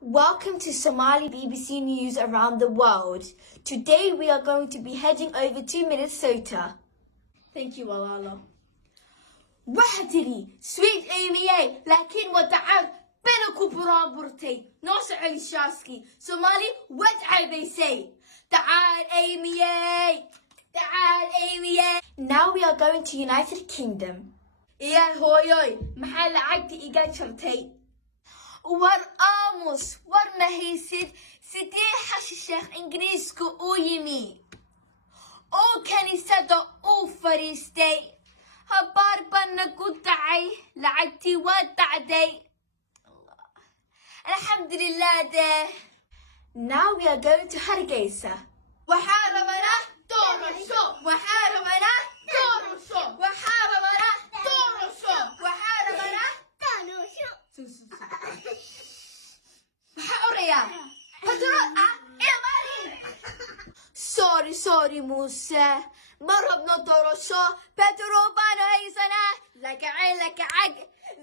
Welcome to Somali BBC News around the world. Today we are going to be heading over to Minnesota. Thank you, Walala. وحدري سويت ايمياي لكن ودعان بينكو برامبرتي نوسع الشاسكي سومالي ودعي بيسي تعال ايمياي تعال ايمياي. Now we are going to United Kingdom. يا هويوي محل عقدي إيجاد شرطي war aamus war ma haysid sidee xashi sheekh ingiriisku uu yimi oo kaniisada uu fariistay habaar bana ku dhacay lacagtii waa dhacday alxamdulillah de. Now we are going to Hargeysa. waxaa rabanaa doorasho waxaa rabanaa doorasho waxaa rabanaa doorasho waxaa rabanaa doorasho. Sorry Musa ما ربنا doorasho Pedro bana haysana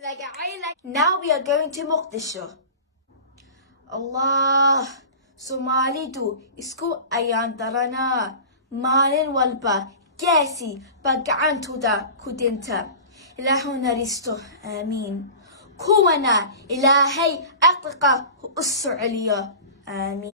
lagacay. Now we are going to Mogadishu. Allah Somalidu isku ayaan daranaa maalin walba geesi baa gacantooda ku dinta ilaahu naristo aamiin kuwana ilaahay aqiqa u soo celiyo aamiin.